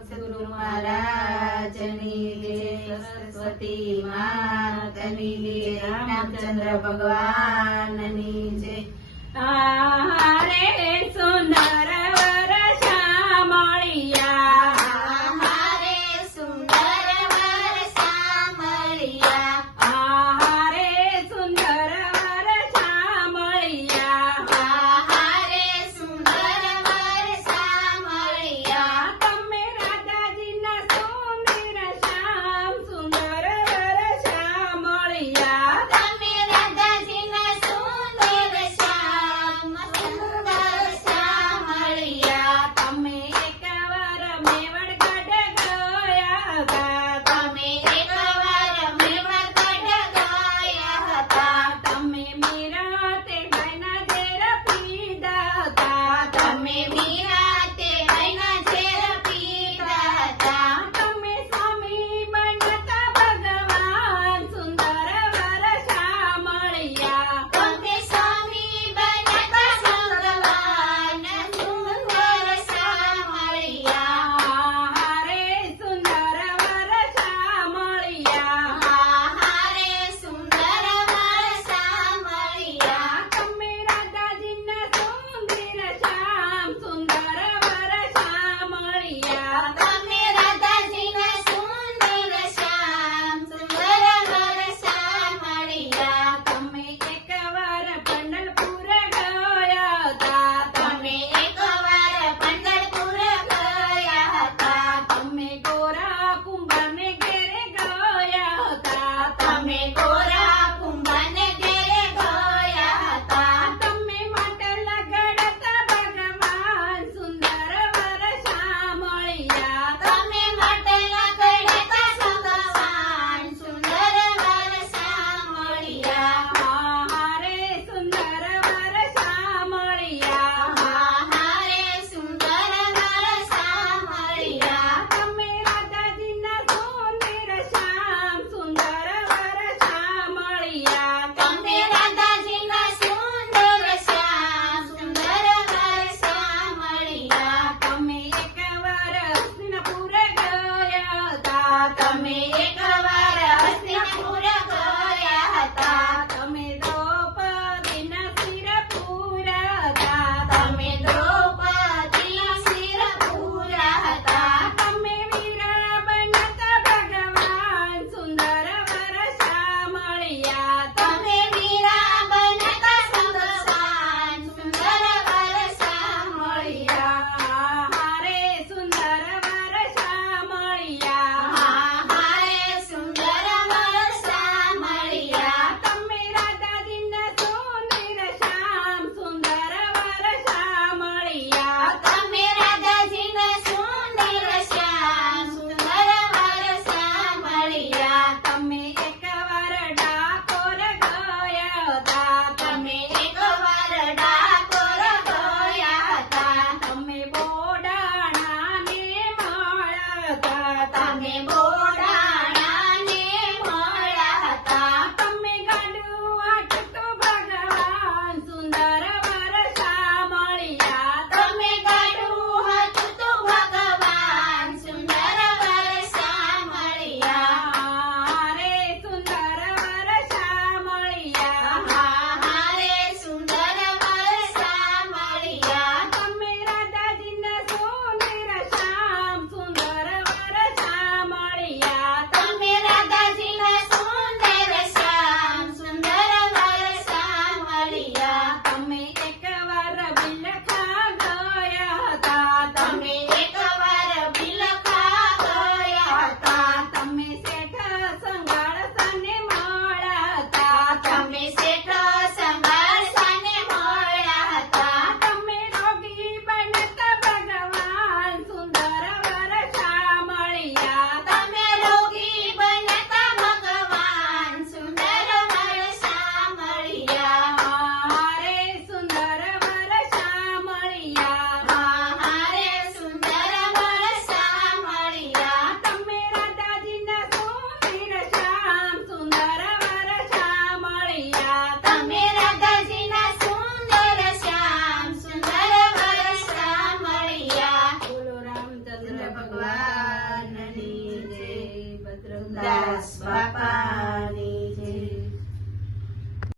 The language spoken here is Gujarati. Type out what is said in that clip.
સદગુરુ મહારાજની જય સરસ્વતી માતની જય રામચંદ્ર ભગવાનની જય આ રે Name.